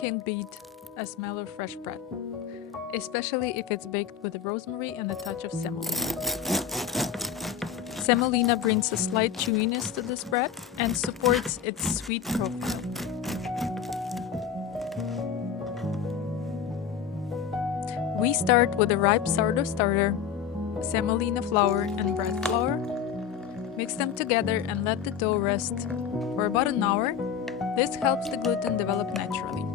can't beat a smell of fresh bread, especially if it's baked with rosemary and a touch of semolina. Semolina brings a slight chewiness to this bread and supports its sweet profile. We start with a ripe sourdough starter, semolina flour and bread flour. Mix them together and let the dough rest for about an hour. This helps the gluten develop naturally.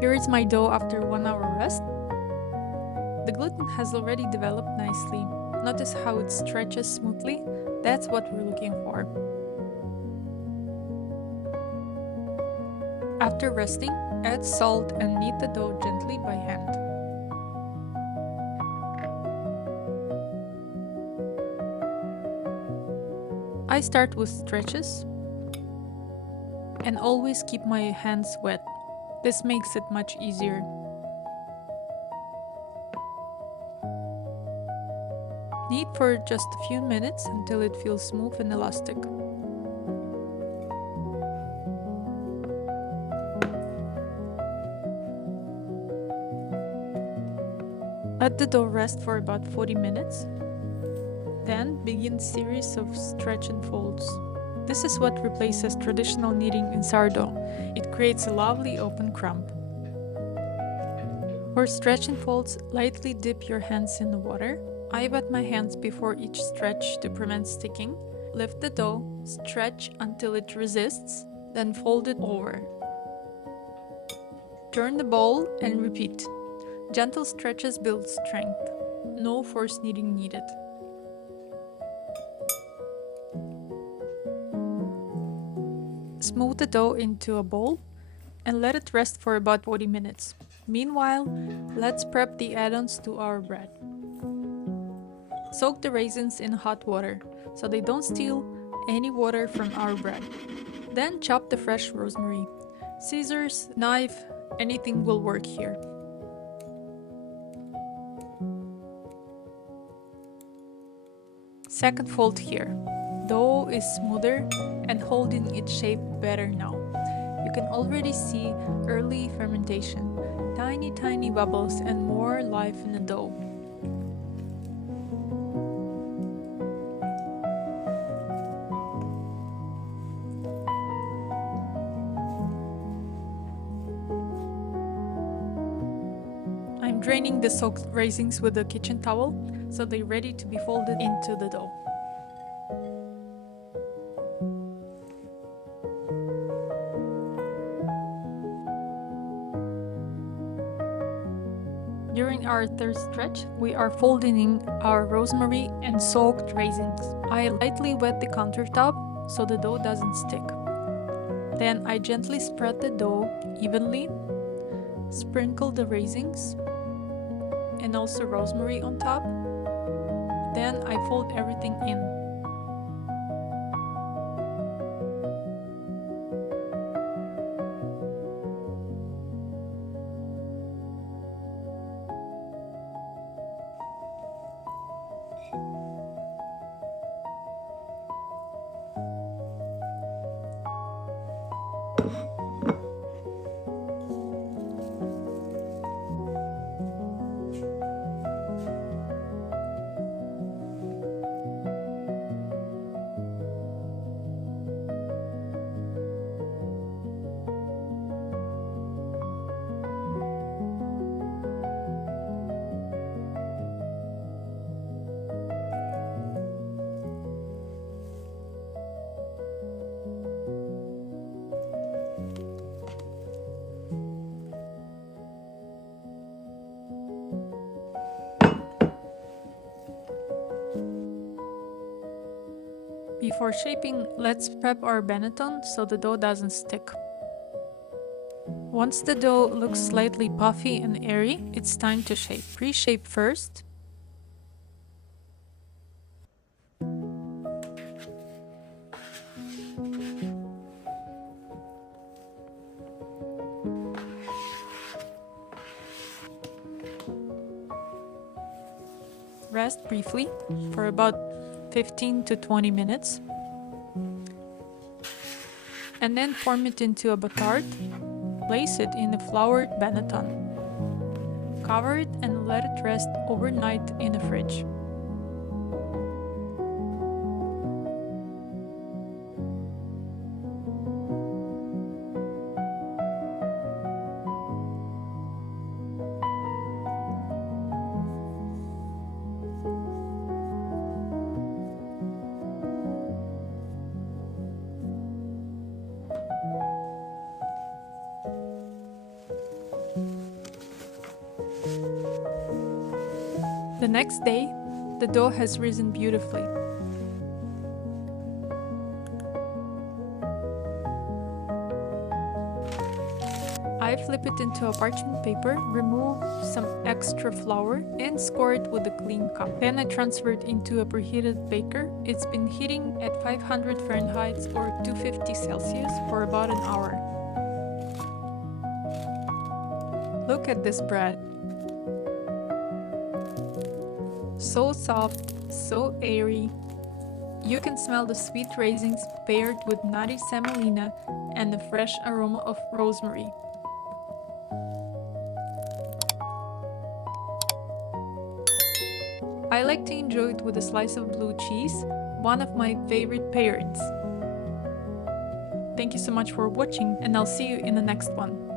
Here is my dough after 1 hour rest. The gluten has already developed nicely. Notice how it stretches smoothly. That's what we're looking for. After resting, add salt and knead the dough gently by hand. I start with stretches and always keep my hands wet. This makes it much easier. Knead for just a few minutes until it feels smooth and elastic. Let the dough rest for about 40 minutes. Then begin series of stretch and folds. This is what replaces traditional kneading in sourdough. It creates a lovely open crumb. For stretch and folds, lightly dip your hands in the water. I wet my hands before each stretch to prevent sticking. Lift the dough, stretch until it resists, then fold it over. Turn the bowl and repeat. Gentle stretches build strength. No force kneading needed. Smooth the dough into a bowl and let it rest for about 40 minutes. Meanwhile, let's prep the add-ons to our bread. Soak the raisins in hot water so they don't steal any water from our bread. Then chop the fresh rosemary. Scissors, knife, anything will work here. Second fold here. Dough is smoother and holding its shape better now. You can already see early fermentation, tiny bubbles and more life in the dough. I'm draining the soaked raisins with a kitchen towel so they're ready to be folded into the dough. During our third stretch, we are folding in our rosemary and soaked raisins. I lightly wet the countertop so the dough doesn't stick. Then I gently spread the dough evenly, sprinkle the raisins and also rosemary on top. Then I fold everything in. Before shaping, let's prep our Benetton so the dough doesn't stick. Once the dough looks slightly puffy and airy, it's time to shape. Pre-shape first. rest briefly for about 15 to 20 minutes. And then form it into a batard. Place it in a floured banneton. Cover it and let it rest overnight in the fridge. The next day, the dough has risen beautifully. I flip it into a parchment paper, remove some extra flour, and score it with a clean cup. Then I transfer it into a preheated baker. It's been heating at 500 Fahrenheit or 250 Celsius for about an hour. Look at this bread. So soft, so airy. You can smell the sweet raisins paired with nutty semolina and the fresh aroma of rosemary. I like to enjoy it with a slice of blue cheese, one of my favorite pairings. Thank you so much for watching, and I'll see you in the next one.